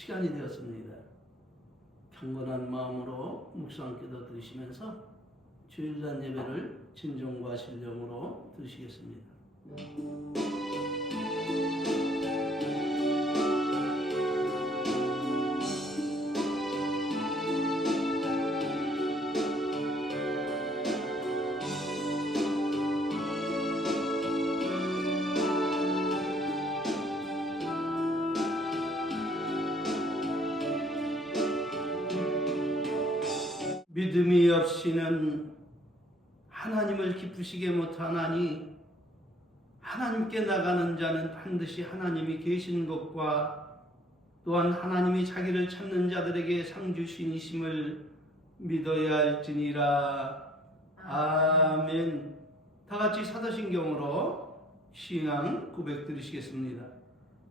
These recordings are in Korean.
시간이 되었습니다. 경건한 마음으로 묵상기도 들으시면서 주일날 예배를 진정과 신령으로 드리시겠습니다. 믿음이 없이는 하나님을 기쁘시게 못하나니 하나님께 나가는 자는 반드시 하나님이 계신 것과 또한 하나님이 자기를 찾는 자들에게 상 주신이심을 믿어야 할지니라. 아멘. 다 같이 사도신경으로 신앙 고백 드리시겠습니다.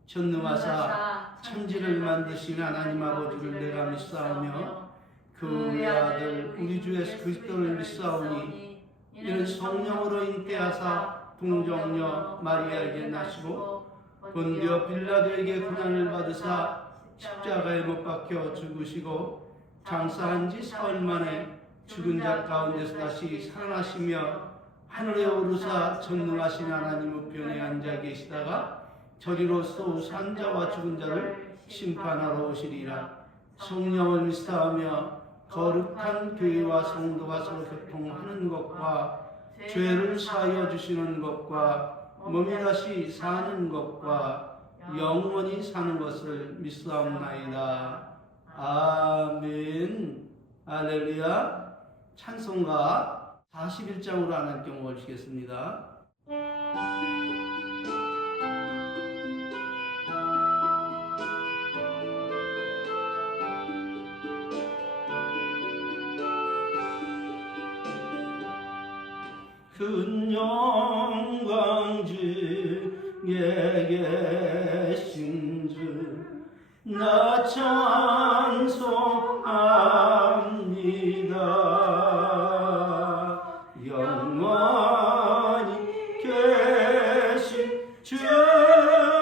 전능하사 천지를 만드신 하나님 아버지를 내가 믿사오며 그 외아들 우리 주 예수 그리스도를 믿사오니 이는 성령으로 잉태하사 동정녀 마리아에게 나시고 본디오 빌라도에게 고난을 받으사 십자가에 못 박혀 죽으시고 장사한 지 사흘 만에 죽은 자 가운데서 다시 살아나시며 하늘에 오르사 전능하신 하나님 우편에 앉아 계시다가 저리로서 산 자와 죽은 자를 심판하러 오시리라. 성령을 믿사오며 거룩한 교회와 성도가 서로 교통하는 것과 죄를 사하여 주시는 것과 몸이 다시 사는 것과 영원히 사는 것을 믿사옵나이다. 아멘. 할렐루야. 찬송가 41장으로 하나님께 모시겠습니다. 큰 영광 중에 계신 주 나 찬송합니다. 영원히 계신 주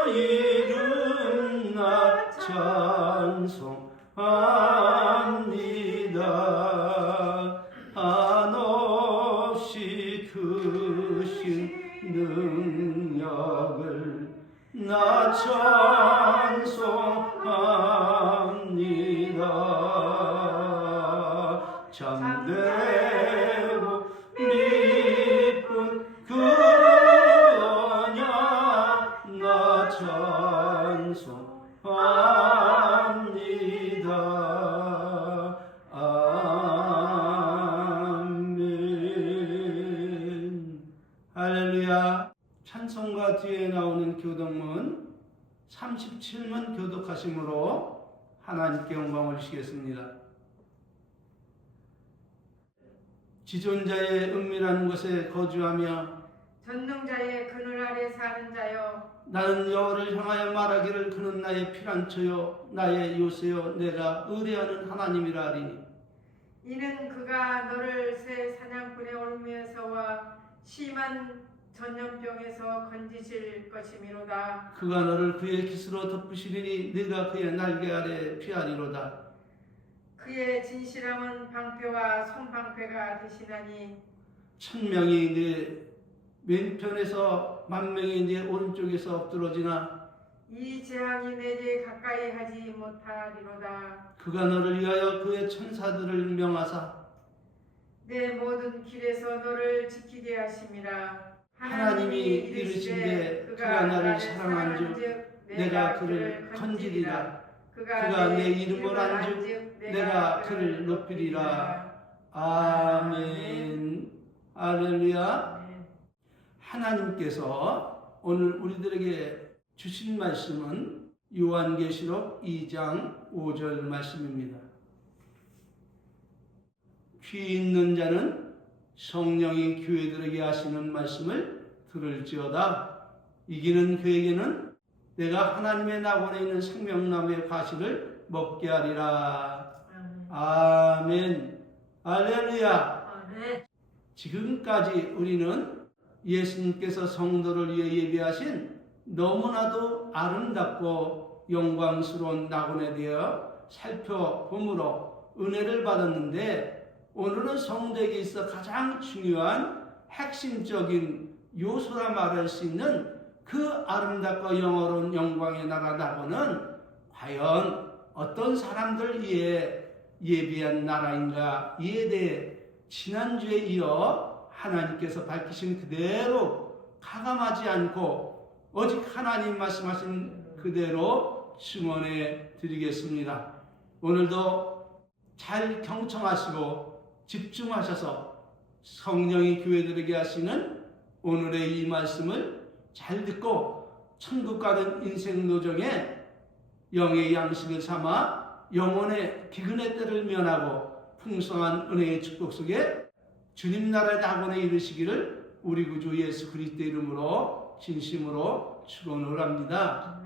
이름 나 찬송합니다. 한없이 크신 능력을 나 찬송합니다. 참되고 미쁜 그 언약 나 찬송합니다. 아멘. 할렐루야. 찬송가 뒤에 나오는 교독문 37문 교독하심으로 하나님께 영광 올리시겠습니다. 지존자의 은밀한 곳에 거주하며 전능자의 그늘 아래 사는 자여 나는 여호와를 향하여 말하기를 그는 나의 피난처요 나의 요새요 내가 의뢰하는 하나님이라 하리니 이는 그가 너를 새 사냥꾼의 올무에서와 심한 전염병에서 건지실 것이미로다. 그가 너를 그의 깃으로 덮으시리니 네가 그의 날개 아래 피하리로다. 그의 진실함은 방패와 손방패가 되시나니 1000명이 네 왼편에서 10,000명이 네 오른쪽에서 엎드러지나 이 재앙이 내게 가까이 하지 못하리로다. 그가 너를 위하여 그의 천사들을 명하사 내 모든 길에서 너를 지키게 하심이라. 하나님이 이르시되 그가 나를 사랑한즉 내가 그를 건지리라. 그가 내 이름을 안즉 내가 그를 높이리라. 아멘. 할렐루야. 하나님께서 오늘 우리들에게 주신 말씀은 요한계시록 2장 5절 말씀입니다. 귀 있는 자는 성령이 교회들에게 하시는 말씀을 들을지어다. 이기는 그에게는 내가 하나님의 낙원에 있는 생명나무의 과실을 먹게 하리라. 아멘. 할렐루야. 지금까지 우리는 예수님께서 성도를 위해 예비하신 너무나도 아름답고 영광스러운 낙원에 대하여 살펴보므로 은혜를 받았는데, 오늘은 성도에게 있어 가장 중요한 핵심적인 요소라 말할 수 있는 그 아름답고 영어로운 영광의 나라 낙원은 과연 어떤 사람들 위해 예비한 나라인가, 이에 대해 지난주에 이어 하나님께서 밝히신 그대로 가감하지 않고 오직 하나님 말씀하신 그대로 증언해 드리겠습니다. 오늘도 잘 경청하시고 집중하셔서 성령이 교회들에게 하시는 오늘의 이 말씀을 잘 듣고 천국 가는 인생 노정에 영의 양식을 삼아 영혼의 기근의 때를 면하고 풍성한 은혜의 축복 속에 주님 나라의 낙원에 이르시기를 우리 구주 예수 그리스도 이름으로 진심으로 축원을 합니다.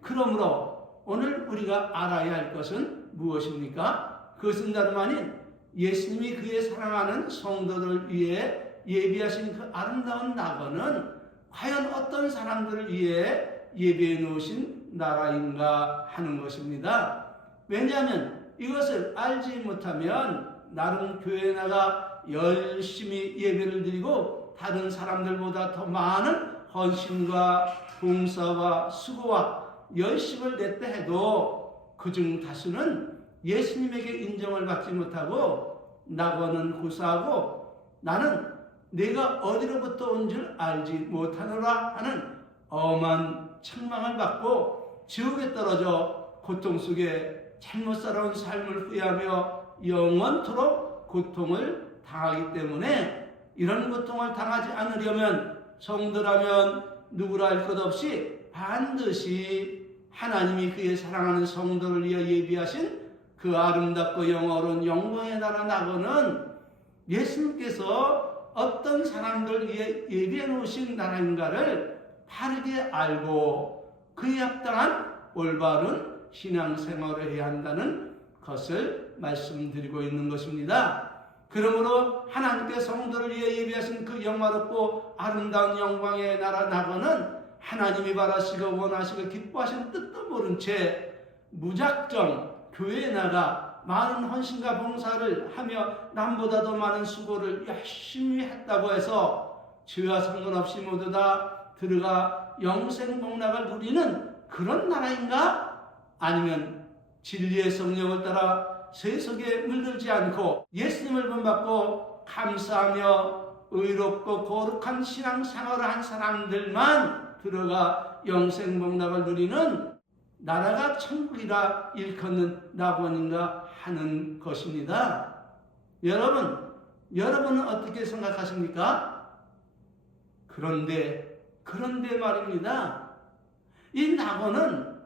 그러므로 오늘 우리가 알아야 할 것은 무엇입니까? 그것은 다름 아닌 예수님이 그의 사랑하는 성도들 위해 예비하신 그 아름다운 낙원은 과연 어떤 사람들을 위해 예비해 놓으신 나라인가 하는 것입니다. 왜냐하면 이것을 알지 못하면 나름 교회에 나가 열심히 예배를 드리고 다른 사람들보다 더 많은 헌신과 봉사와 수고와 열심을 냈다 해도 그중 다수는 예수님에게 인정을 받지 못하고 낙원은 고사하고 나는 내가 어디로부터 온 줄 알지 못하노라 하는 엄한 책망을 받고 지옥에 떨어져 고통 속에 잘못 살아온 삶을 후회하며 영원토록 고통을 당하기 때문에, 이런 고통을 당하지 않으려면 성도라면 누구라 할 것 없이 반드시 하나님이 그의 사랑하는 성도를 위해 예비하신 그 아름답고 영어로운 영광의 나라 낙원은 예수님께서 어떤 사람들 위해 예비해 놓으신 나라인가를 바르게 알고 그에 합당한 올바른 신앙생활을 해야 한다는 것을 말씀드리고 있는 것입니다. 그러므로 하나님께 성도를 위해 예비하신 그 영화롭고 아름다운 영광의 나라 낙원은 하나님이 바라시고 원하시고 기뻐하시는 뜻도 모른 채 무작정 교회에 나가 많은 헌신과 봉사를 하며 남보다 더 많은 수고를 열심히 했다고 해서 죄와 상관없이 모두 다 들어가 영생 복락을 누리는 그런 나라인가? 아니면 진리의 성령을 따라 세속에 물들지 않고 예수님을 본받고 감사하며 의롭고 거룩한 신앙생활을 한 사람들만 들어가 영생 복락을 누리는 나라가 천국이라 일컫는 낙원인가 하는 것입니다. 여러분은 어떻게 생각하십니까? 그런데 말입니다. 이 낙원은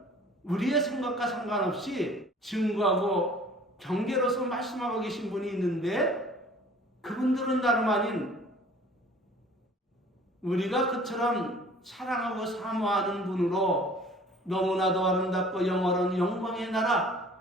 우리의 생각과 상관없이 증거하고 경계로서 말씀하고 계신 분이 있는데, 그분들은 다름 아닌 우리가 그처럼 사랑하고 사모하는 분으로 너무나도 아름답고 영원한 영광의 나라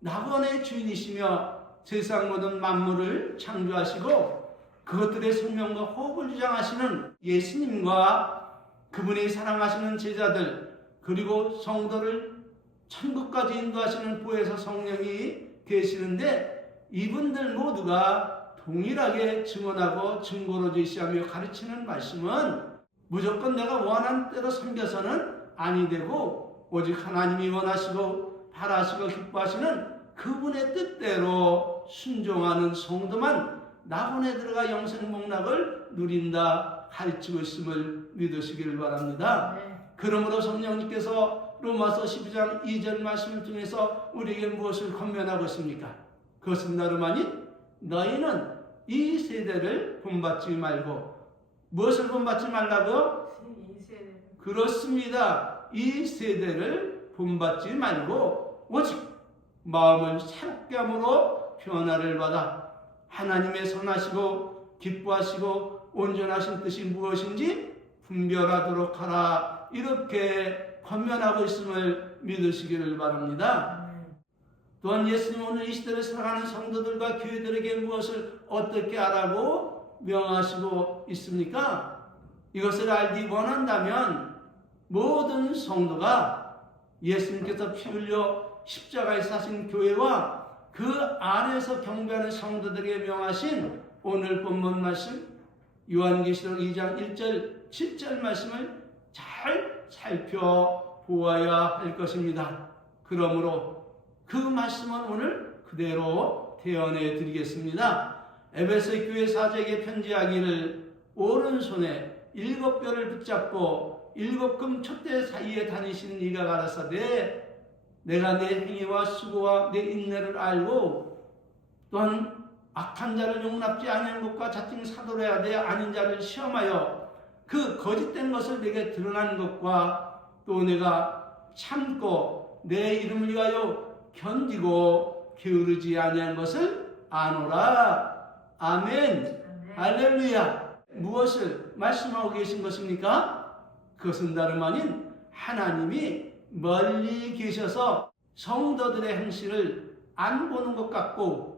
낙원의 주인이시며 세상 모든 만물을 창조하시고 그것들의 생명과 호흡을 주장하시는 예수님과 그분이 사랑하시는 제자들, 그리고 성도를 천국까지 인도하시는 보혜사 성령이 계시는데, 이분들 모두가 동일하게 증언하고 증거로 제시하며 가르치는 말씀은 무조건 내가 원하는 대로 섬겨서는 아니 되고 오직 하나님이 원하시고 바라시고 기뻐하시는 그분의 뜻대로 순종하는 성도만 낙원에 들어가 영생 복락을 누린다 가르치고 있음을 믿으시기를 바랍니다. 그러므로 성령님께서 로마서 12장 2절 말씀을 통해서 우리에게 무엇을 권면하고 있습니까? 그것은 다름 아닌 너희는 이 세대를 본받지 말고, 무엇을 본받지 말라고요? 그렇습니다. 이 세대를 본받지 말고 오직 마음을 새롭게 함으로 변화를 받아 하나님의 선하시고 기뻐하시고 온전하신 뜻이 무엇인지 분별하도록 하라, 이렇게 권면하고 있음을 믿으시기를 바랍니다. 또한 예수님 오늘 이 시대를 살아가는 성도들과 교회들에게 무엇을 어떻게 하라고 명하시고 있습니까? 이것을 알기 원한다면 모든 성도가 예수님께서 피 흘려 십자가에 사신 교회와 그 안에서 경배하는 성도들에게 명하신 오늘 본문 말씀 요한계시록 2장 1절 7절 말씀을 잘 살펴보아야 할 것입니다. 그러므로 그 말씀은 오늘 그대로 대언해 드리겠습니다. 에베소 교회 사제에게 편지하기를 오른손에 7뼈를 붙잡고 7금 촛대 사이에 다니시는 이가 가라사대 내가 내 행위와 수고와 내 인내를 알고 또한 악한 자를 용납지 아니한 것과 자칭 사도로야 돼 아닌 자를 시험하여 그 거짓된 것을 내게 드러난 것과 또 내가 참고 내 이름을 위하여 견디고 게으르지 아니한 것을 아노라. 아멘. 할렐루야. 무엇을 말씀하고 계신 것입니까? 그것은 다름 아닌 하나님이 멀리 계셔서 성도들의 행실을 안 보는 것 같고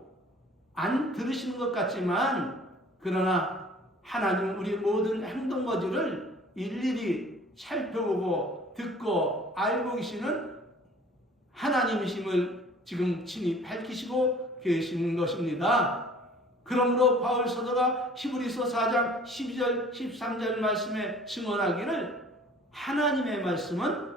안 들으시는 것 같지만 그러나 하나님은 우리 모든 행동거지를 일일이 살펴보고 듣고 알고 계시는 하나님이심을 지금 친히 밝히시고 계시는 것입니다. 그러므로 바울 사도가 히브리서 4장 12절 13절 말씀에 증언하기를 하나님의 말씀은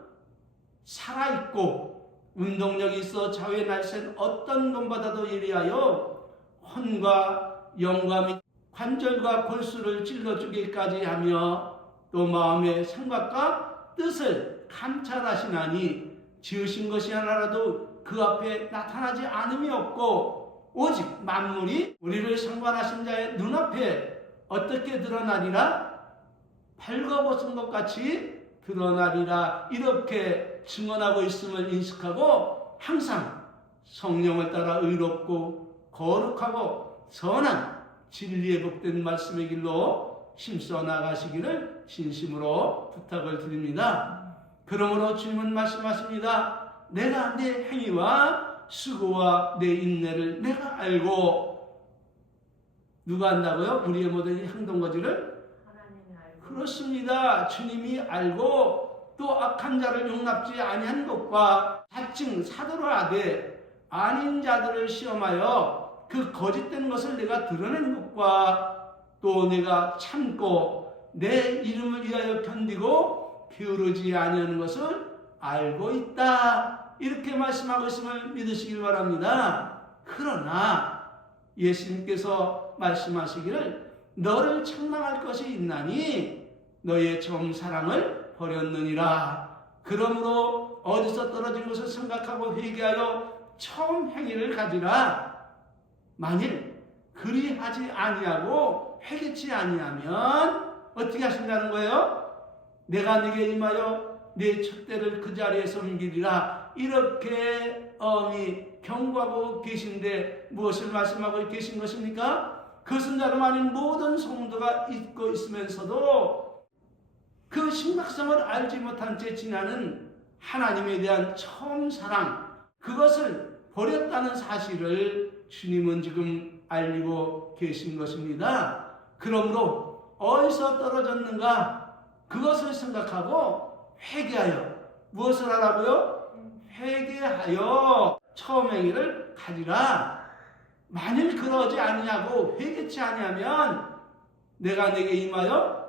살아있고 운동력이 있어 좌우에 날쌘 어떤 것보다도 예리하여 혼과 영과 및 관절과 골수를 찔러주기까지 하며 또 마음의 생각과 뜻을 감찰하시나니 지으신 것이 하나라도 그 앞에 나타나지 않음이 없고 오직 만물이 우리를 상관하신 자의 눈앞에 어떻게 드러나리라? 벌거벗은 것 같이 드러나리라. 이렇게 증언하고 있음을 인식하고 항상 성령을 따라 의롭고 거룩하고 선한 진리에 복된 말씀의 길로 힘써 나가시기를 진심으로 부탁을 드립니다. 그러므로 주님은 말씀하십니다. 내가 내 행위와 수고와 내 인내를 내가 알고 누가 안다고요? 우리의 모든 행동거지를? 하나님이 알고. 그렇습니다. 주님이 알고 또 악한 자를 용납지 아니한 것과 자칭 사도로 하되 아닌 자들을 시험하여 그 거짓된 것을 내가 드러낸 것과 또 내가 참고 내 이름을 위하여 견디고 게으르지 아니하는 것을 알고 있다. 이렇게 말씀하고 있음을 믿으시길 바랍니다. 그러나 예수님께서 말씀하시기를 너를 책망할 것이 있나니 너의 처음 사랑을 버렸느니라. 그러므로 어디서 떨어진 것을 생각하고 회개하여 처음 행위를 가지라. 만일 그리하지 아니하고 회개치 아니하면 어떻게 하신다는 거예요? 내가 네게 임하여 내 촛대를 그 자리에서 옮기리라. 이렇게 엄히 경고하고 계신데 무엇을 말씀하고 계신 것입니까? 그것은 다름 아닌 모든 성도가 잊고 있으면서도 그 심각성을 알지 못한 채 지나는 하나님에 대한 처음 사랑, 그것을 버렸다는 사실을 주님은 지금 알리고 계신 것입니다. 그러므로 어디서 떨어졌는가 그것을 생각하고 회개하여 무엇을 하라고요? 회개하여 처음 행위를 가지라. 만일 그러지 아니하고 회개치 아니하면 내가 네게 임하여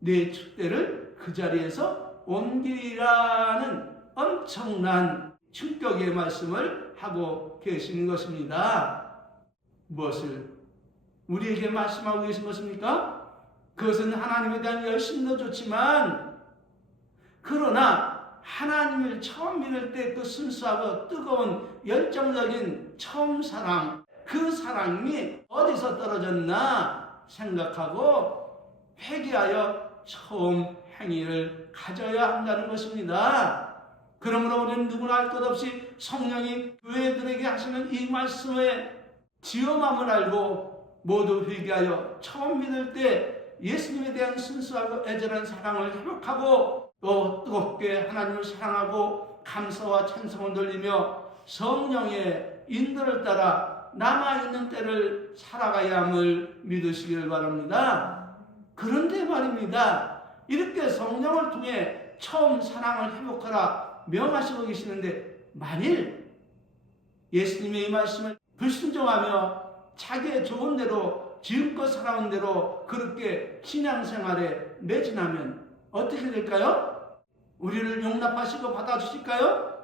내 촛대를 그 자리에서 옮기리라는 엄청난 충격의 말씀을 하고 계시는 것입니다. 무엇을 우리에게 말씀하고 계신 것입니까? 그것은 하나님에 대한 열심도 좋지만 그러나 하나님을 처음 믿을 때 그 순수하고 뜨거운 열정적인 처음 사랑, 그 사랑이 어디서 떨어졌나 생각하고 회개하여 처음 행위를 가져야 한다는 것입니다. 그러므로 우리는 누구나 할 것 없이 성령이 교회들에게 하시는 이 말씀의 지엄함을 알고 모두 회개하여 처음 믿을 때 예수님에 대한 순수하고 애절한 사랑을 회복하고 또 뜨겁게 하나님을 사랑하고 감사와 찬송을 돌리며 성령의 인도를 따라 남아있는 때를 살아가야 함을 믿으시길 바랍니다. 그런데 말입니다. 이렇게 성령을 통해 처음 사랑을 회복하라 명하시고 계시는데 만일 예수님의 이 말씀을 불순종하며 자기의 좋은 대로 지금껏 살아온 대로 그렇게 신앙생활에 매진하면 어떻게 될까요? 우리를 용납하시고 받아주실까요?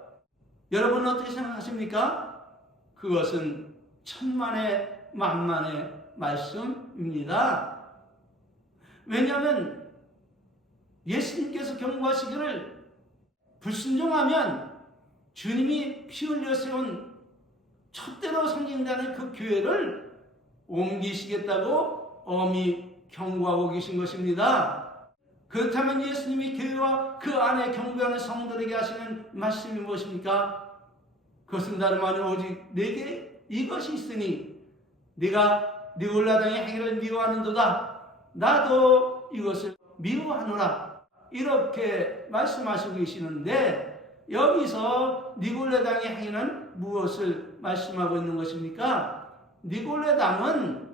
여러분은 어떻게 생각하십니까? 그것은 천만의 만만의 말씀입니다. 왜냐하면 예수님께서 경고하시기를 불순종하면 주님이 피 흘려 세운 촛대로 섬긴다는 그 교회를 옮기시겠다고 엄히 경고하고 계신 것입니다. 그렇다면 예수님이 교회와 그 안에 경배하는 성도들에게 하시는 말씀이 무엇입니까? 그것은 다름 아니라 오직 내게 이것이 있으니 네가 니골라당의 행위를 미워하는도다. 나도 이것을 미워하노라. 이렇게 말씀하시고 계시는데 여기서 니골라당의 행위는 무엇을 말씀하고 있는 것입니까? 니골라당은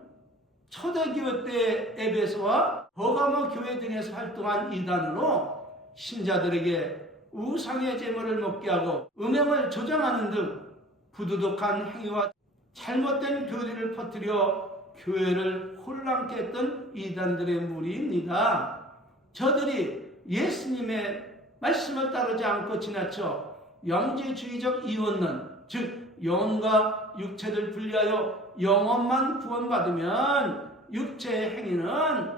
초대교회 때 에베소와 버가모 교회 등에서 활동한 이단으로 신자들에게 우상의 제물을 먹게 하고 음행을 조장하는 등 부도덕한 행위와 잘못된 교리를 퍼뜨려 교회를 혼란케 했던 이단들의 무리입니다. 저들이 예수님의 말씀을 따르지 않고 지나쳐 영지주의적 이원론, 즉 영혼과 육체를 분리하여 영혼만 구원받으면 육체의 행위는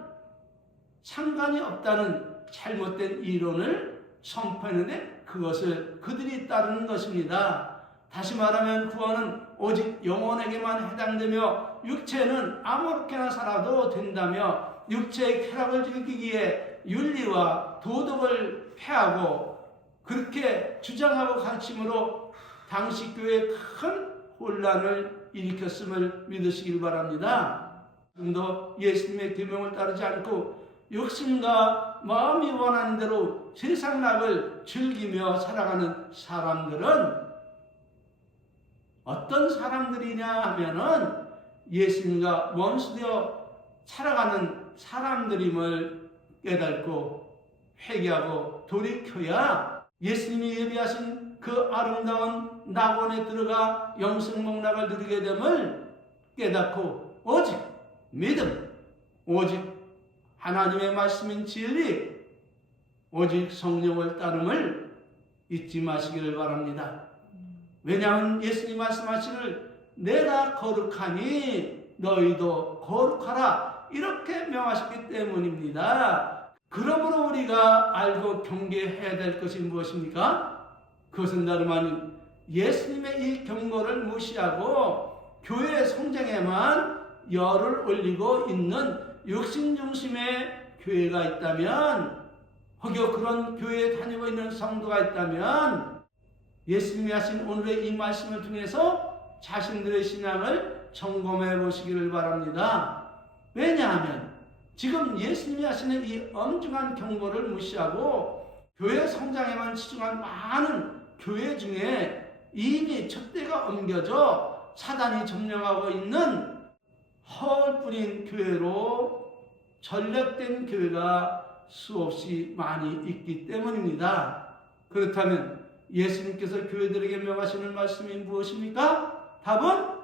상관이 없다는 잘못된 이론을 선포했는데 그것을 그들이 따르는 것입니다. 다시 말하면 구원은 오직 영혼에게만 해당되며 육체는 아무렇게나 살아도 된다며 육체의 쾌락을 즐기기에 윤리와 도덕을 폐하고 그렇게 주장하고 가르침으로 당시 교회에 큰 혼란을 일으켰음을 믿으시길 바랍니다. 지금도 예수님의 계명을 따르지 않고 욕심과 마음이 원하는 대로 세상 낙을 즐기며 살아가는 사람들은 어떤 사람들이냐 하면은 예수님과 원수되어 살아가는 사람들임을 깨닫고 회개하고 돌이켜야 예수님이 예비하신 그 아름다운 낙원에 들어가 영생목락을 누리게 됨을 깨닫고 오직 믿음, 오직 하나님의 말씀인 진리, 오직 성령을 따름을 잊지 마시기를 바랍니다. 왜냐하면 예수님 말씀하시기를 내가 거룩하니 너희도 거룩하라 이렇게 명하셨기 때문입니다. 그러므로 우리가 알고 경계해야 될 것이 무엇입니까? 그것은 다름 아닌 예수님의 이 경고를 무시하고 교회 성장에만 열을 올리고 있는 욕심중심의 교회가 있다면, 혹여 그런 교회에 다니고 있는 성도가 있다면 예수님이 하신 오늘의 이 말씀을 통해서 자신들의 신앙을 점검해 보시기를 바랍니다. 왜냐하면 지금 예수님이 하시는 이 엄중한 경고를 무시하고 교회 성장에만 치중한 많은 교회 중에 이미 촛대가 옮겨져 사단이 점령하고 있는 허울뿐인 교회로 전락된 교회가 수없이 많이 있기 때문입니다. 그렇다면 예수님께서 교회들에게 명하시는 말씀이 무엇입니까? 답은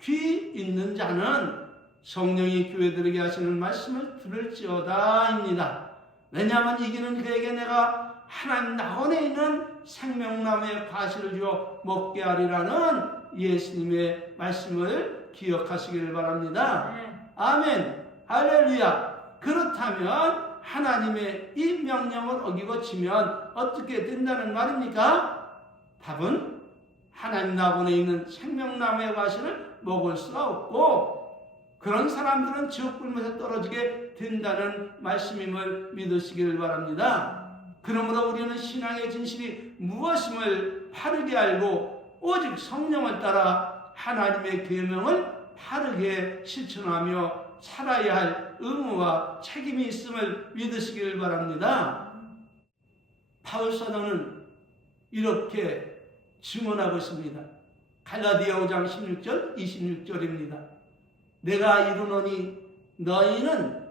귀 있는 자는 성령이 교회들에게 하시는 말씀을 들을지어다입니다. 왜냐하면 이기는 그에게 내가 하나님 낙원에 있는 생명나무의 과실을 주어 먹게 하리라는 예수님의 말씀을 기억하시기를 바랍니다. 아멘, 할렐루야. 그렇다면 하나님의 이 명령을 어기고 지면 어떻게 된다는 말입니까? 답은 하나님 낙원에 있는 생명나무의 과실을 먹을 수가 없고 그런 사람들은 지옥 불못에 떨어지게 된다는 말씀임을 믿으시기를 바랍니다. 그러므로 우리는 신앙의 진실이 무엇임을 바르게 알고 오직 성령을 따라 하나님의 계명을 바르게 실천하며 살아야 할 의무와 책임이 있음을 믿으시기를 바랍니다. 바울 사도는 이렇게 증언하고 있습니다. 갈라디아 5장 16절 26절입니다. 내가 이르노니 너희는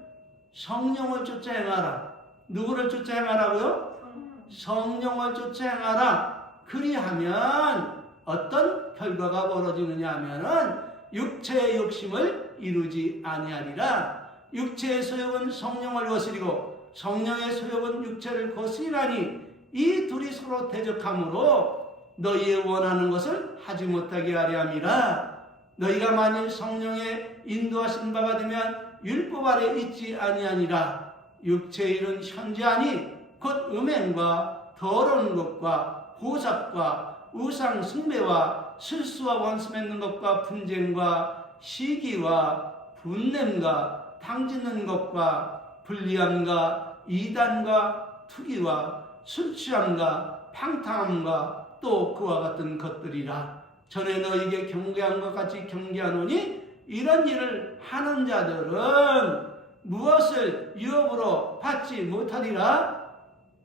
성령을 쫓아 행하라. 누구를 쫓아 행하라고요? 성령을 쫓아 행하라. 그리하면 어떤 결과가 벌어지느냐 하면은 육체의 욕심을 이루지 아니하리라. 육체의 소욕은 성령을 거스리고 성령의 소욕은 육체를 거스리라니 이 둘이 서로 대적하므로 너희의 원하는 것을 하지 못하게 하려 함이라. 너희가 만일 성령의 인도하신 바가 되면 율법 아래 있지 아니하니라. 육체의 일은 현재하니 곧 음행과 더러운 것과 보잡과 우상 숭배와 실수와 원수 맺는 것과 분쟁과 시기와 분냄과 탕짓는 것과 불리함과 이단과 투기와 술 취함과 팡탕함과 또 그와 같은 것들이라. 전에 너에게 경계한 것 같이 경계하노니 이런 일을 하는 자들은 무엇을 유업으로 받지 못하리라?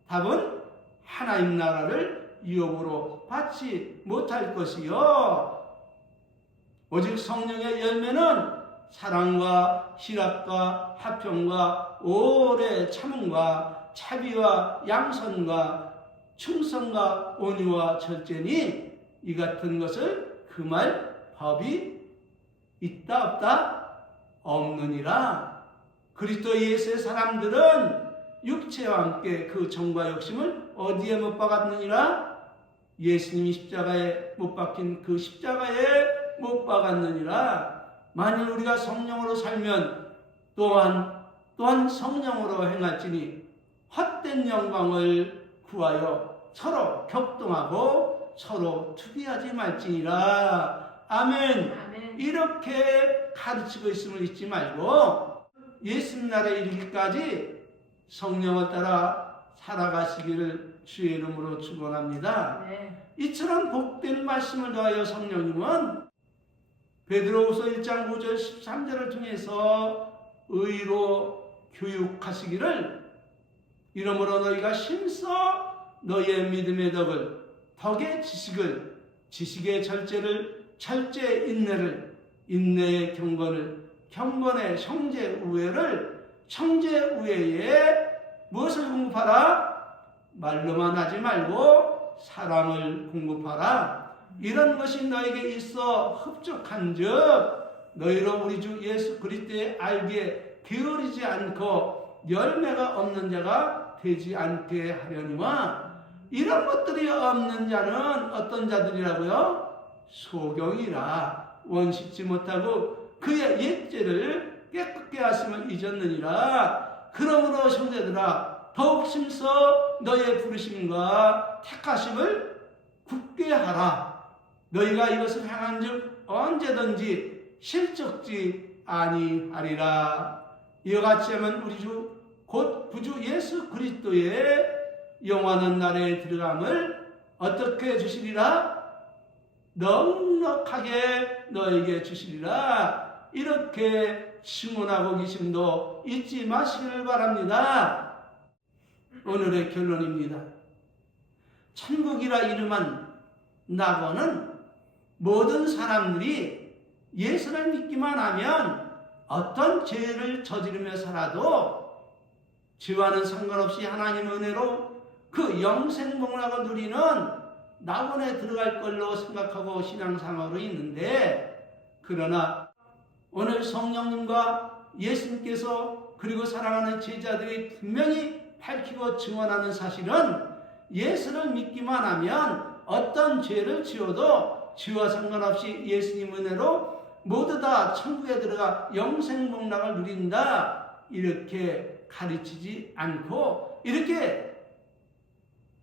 답은 하나님 나라를 유업으로 받지 못할 것이요 오직 성령의 열매는 사랑과 희락과 화평과 오래 참음과 자비와 양선과 충성과 온유와 절제니 이 같은 것을 금할 법이 있다 없다? 없느니라. 그리스도 예수의 사람들은 육체와 함께 그 정과 욕심을 어디에 못 박았느니라? 예수님이 십자가에 못 박힌 그 십자가에 못 박았느니라. 만일 우리가 성령으로 살면 또한 성령으로 행할지니 헛된 영광을 구하여 서로 격동하고 서로 투기하지 말지니라. 아멘. 아멘. 이렇게 가르치고 있음을 잊지 말고 예수님 나라에 이르기까지 성령을 따라 살아가시기를 주의 이름으로 축원합니다. 네. 이처럼 복된 말씀을 더하여 성령님은 베드로후서 1장 9절 13절을 통해서 의로 교육하시기를 이러므로 너희가 힘써 너희의 믿음의 덕을 덕의 지식을 지식의 절제를 절제의 인내를 인내의 경건을 경건의 형제 우애를 형제 우애에 무엇을 공급하라? 말로만 하지 말고 사랑을 공급하라. 이런 것이 너에게 있어 흡족한즉 너희로 우리 주 예수 그리스도의 알기에 게으르지 않고 열매가 없는 자가 되지 않게 하려니와 이런 것들이 없는 자는 어떤 자들이라고요? 소경이라 원식지 못하고 그의 옛죄를 깨끗게 하심을 잊었느니라. 그러므로 형제들아 더욱 심써 너의 부르심과 택하심을 굳게 하라. 너희가 이것을 행한즉 언제든지 실족지 아니하리라. 이와 같이 하면 우리 주 곧 구주 예수 그리스도의 영원한 나라에 들어감을 어떻게 주시리라? 넉넉하게 너에게 주시리라. 이렇게 시문하고 계심도 잊지 마시기를 바랍니다. 오늘의 결론입니다. 천국이라 이름한 낙원은 모든 사람들이 예수를 믿기만 하면 어떤 죄를 저지르며 살아도 죄와는 상관없이 하나님의 은혜로 그 영생복락을 누리는 낙원에 들어갈 걸로 생각하고 신앙생활로 있는데, 그러나 오늘 성령님과 예수님께서 그리고 사랑하는 제자들이 분명히 밝히고 증언하는 사실은 예수를 믿기만 하면 어떤 죄를 지어도 죄와 상관없이 예수님 은혜로 모두 다 천국에 들어가 영생복락을 누린다. 이렇게 가르치지 않고 이렇게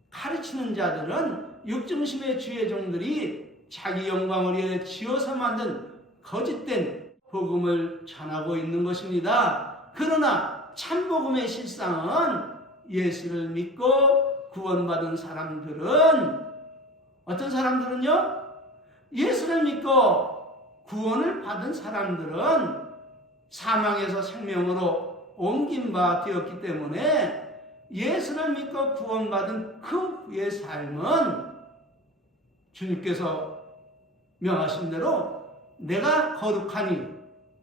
가르치는 자들은 육중심의 주의 종들이 자기 영광을 위해 지어서 만든 거짓된 복음을 전하고 있는 것입니다. 그러나 참복음의 실상은 예수를 믿고 구원받은 사람들은 어떤 사람들은요? 예수를 믿고 구원을 받은 사람들은 사망에서 생명으로 옮긴 바 되었기 때문에 예수를 믿고 구원받은 그 후의 삶은 주님께서 명하신 대로 내가 거룩하니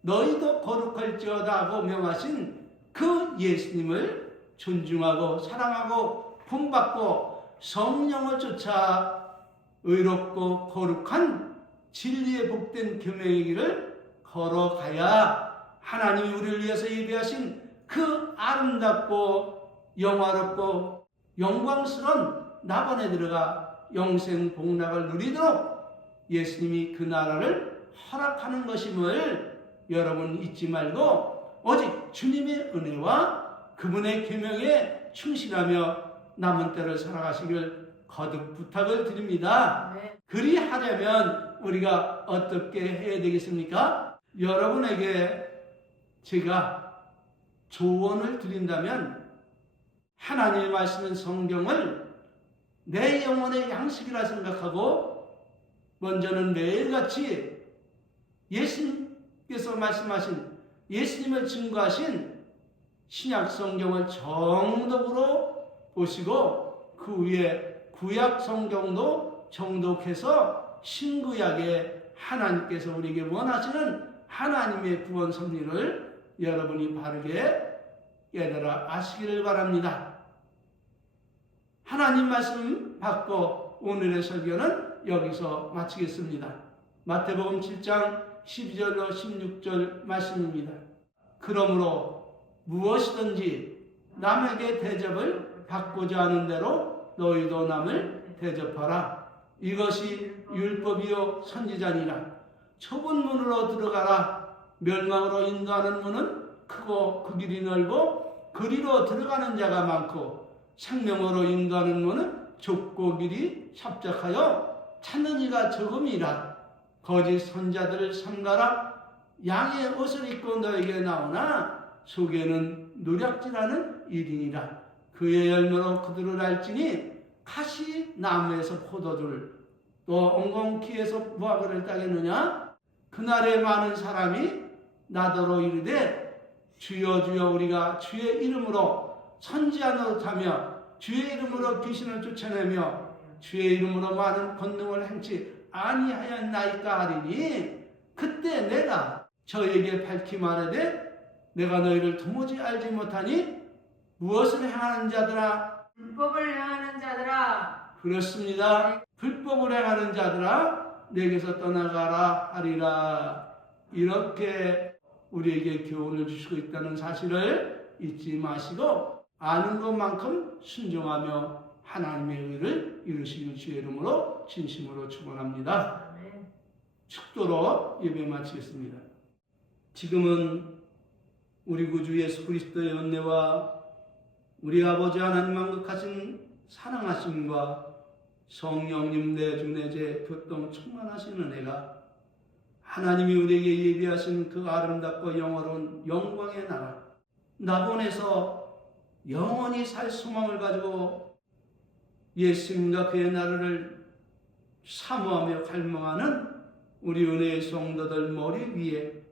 너희도 거룩할지어다 하고 명하신 그 예수님을 존중하고 사랑하고 품받고 성령을 쫓아 의롭고 거룩한 진리에 복된 계명의 길을 걸어가야 하나님이 우리를 위해서 예비하신 그 아름답고 영화롭고 영광스러운 나번에 들어가 영생 복락을 누리도록 예수님이 그 나라를 허락하는 것임을 여러분 잊지 말고 오직 주님의 은혜와 그분의 계명에 충실하며 남은 때를 살아가시길 거듭 부탁을 드립니다. 아멘. 그리하려면 우리가 어떻게 해야 되겠습니까? 여러분에게 제가 조언을 드린다면 하나님의 말씀인 성경을 내 영혼의 양식이라 생각하고 먼저는 매일같이 예수님께서 말씀하신 예수님을 증거하신 신약 성경을 정독으로 보시고 그 위에 구약 성경도 정독해서 신구약에 하나님께서 우리에게 원하시는 하나님의 구원 섭리를 여러분이 바르게 깨달아 아시기를 바랍니다. 하나님 말씀 받고 오늘의 설교는 여기서 마치겠습니다. 마태복음 7장 12절로 16절 말씀입니다. 그러므로 무엇이든지 남에게 대접을 받고자 하는 대로 너희도 남을 대접하라. 이것이 율법이요 선지자니라. 좁은 문으로 들어가라. 멸망으로 인도하는 문은 크고 그 길이 넓고 그리로 들어가는 자가 많고 생명으로 인도하는 문은 좁고 길이 협착하여 찾는 이가 적음이라. 거짓 선자들을 삼가라. 양의 옷을 입고 너에게 나오나 속에는 노략질하는 일이니라. 그의 열매로 그들을 알지니 가시 나무에서 포도주를 또 엉겅퀴에서 무화과를 따겠느냐. 그날에 많은 사람이 나더러 이르되 주여 주여 우리가 주의 이름으로 선지자 노릇하며 주의 이름으로 귀신을 쫓아내며 주의 이름으로 많은 권능을 행치 아니하였나이까 하리니 그때 내가 저에게 밝히 말하되 내가 너희를 도무지 알지 못하니 무엇을 행하는 자들아. 불법을 행하는 자들아. 그렇습니다. 불법을 행하는 자들아 내게서 떠나가라 하리라. 이렇게 우리에게 교훈을 주시고 있다는 사실을 잊지 마시고 아는 것만큼 순종하며 하나님의 의를 이루시는 주의 이름으로 진심으로 축원합니다. 아멘. 축도로 예배 마치겠습니다. 지금은 우리 구주 예수 그리스도의 은혜와 우리 아버지 하나님 만극하신 사랑하심과 성령님 내주 내제 교통 충만하신 은혜가 하나님이 우리에게 예비하신 그 아름답고 영화로운 영광의 나라 나본에서 영원히 살 소망을 가지고 예수님과 그의 나라를 사모하며 갈망하는 우리 은혜의 성도들 머리 위에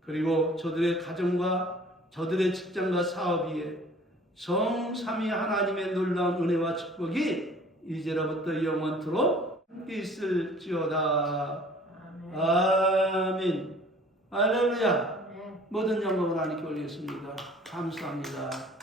그리고 저들의 가정과 저들의 직장과 사업 위에 성삼위 하나님의 놀라운 은혜와 축복이 이제로부터 영원토록 함께 있을지어다. 아멘. 아멘. 할렐루야. 아멘. 모든 영광을 하나님께 올리겠습니다. 감사합니다.